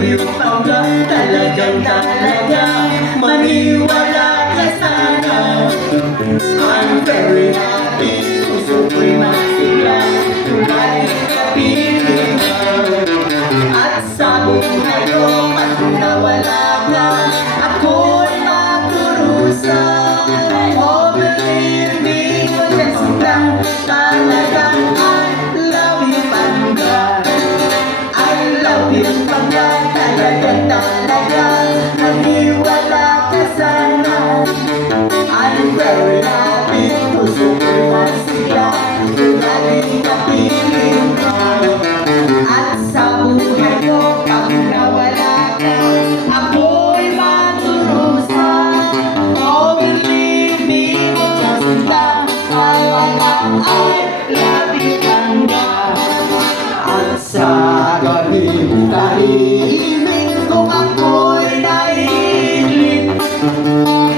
love you hanggang talagang talaga. Maniwala ka sana. I'm very happy, puso ko'y masigla. Tunay kapiling ka. At sa buhay ko, pag nawala ka, ako'y magkurusa. Oh, believe me, just lang talagang I love you hangga. I love you hangga, talagang talaga. Maniwala ka sana. I'm very happy, puso ko'y masigla. Tunay kapiling ka. At sa buhay ko, pag nawala ka, ako'y maturusa. Oh, believe me, just lang talagang I love you hangga. At sa gabi, tahimik kung ako'y naiinip,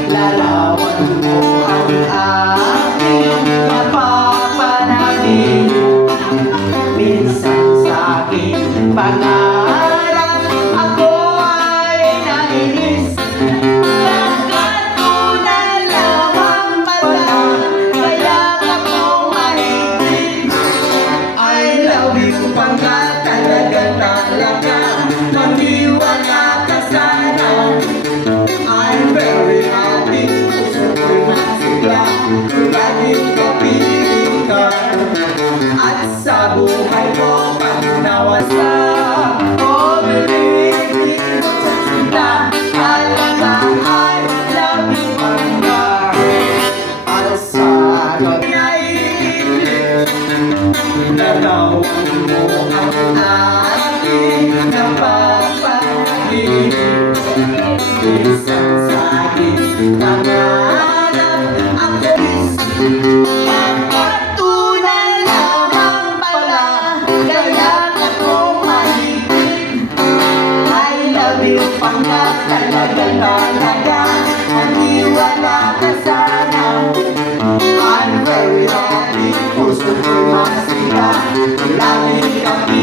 larawan mo ang aking napapanaginip. Minsan sa aking pangarap, ako ay nainis. Hanggat ko na lamang pala, kaya akong mahigpit. I love you hangga, talaga talaga. Maniwala ka sana. I'm very happy, puso ko'y masigla. Laging kapiling ka. At sa buhay ko, pag nawasa, oh, believe me, sasita, talaga I love you hangga. At sa gabi naiinip, larawan mo ang aking napapanaginip. Minsan sa aking pangarap, ako pagkatunan lamang pala, kaya akong mahigpit. I love you hangga, talaga talaga. Maniwala ka sana. I'm very happy, puso ko'y masigla. Lagi kami